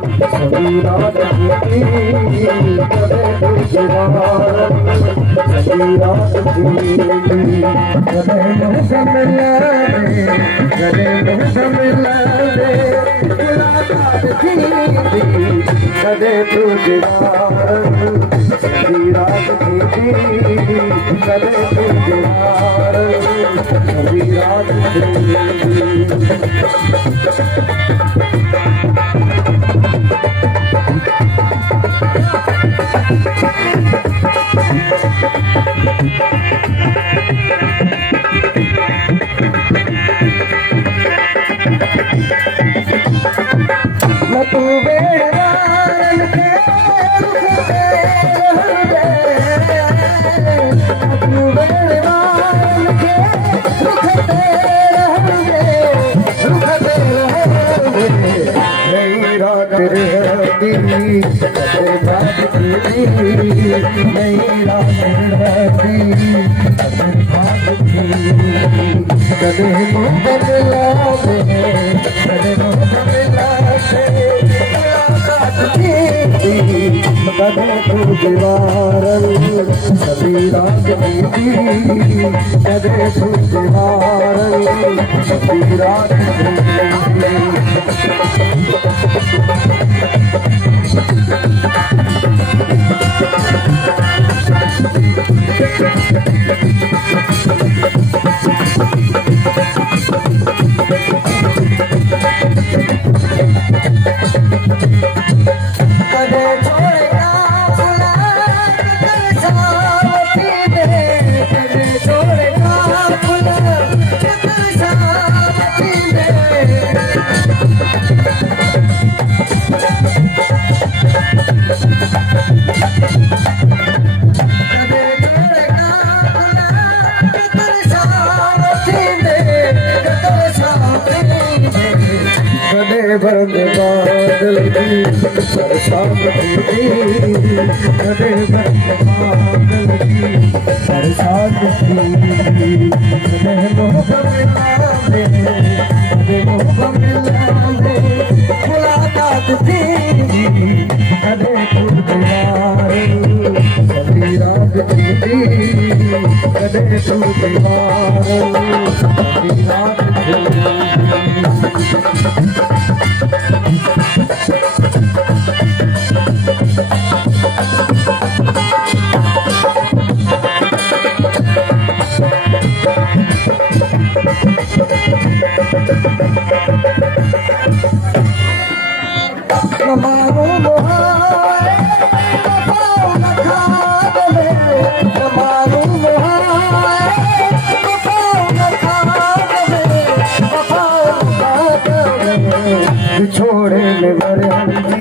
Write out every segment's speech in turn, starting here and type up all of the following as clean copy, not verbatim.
सभी रात की करे गुजरान, सभी रात की करे मुहम्मद करे मुहम्मद मुलाकात की करे गुजरान, सभी रात की करे गुजरान, सभी रात की तू बेरान के रुखते रहोगे, तू बेरान के रुखते रहोगे, नई रात रहती कदे बात की, नई रात रहती कदे बात की, कदे बदला कदे बदला कदे गुजरान, सभी रात की कदे गुजरान, सभी रात बरसात बादल की बरसात की कदे बादल की बरसात की कदे मुलाकात थी कदे गुजरान, सभी रात की कदे गुजरान, सभी रात मारो मोहाए वफा न खाद में, मारो मोहाए वफा न खाद में, वफा न खाद में, छोड़े ले मरे हल्दी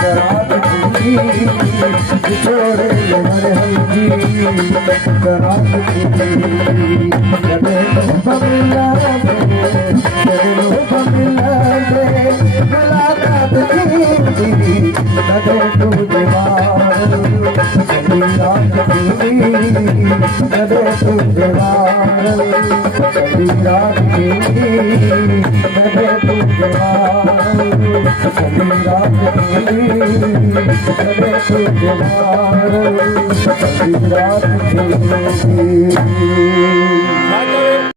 करात की, छोड़े ले मरे हल्दी करात की, कदे बमिला मुलाकात की कदे गुजरान, सभी रात की कदे गुजरान, सभी रात की कदे गुजरान, सभी रात की कदे गुजरान, सभी रात की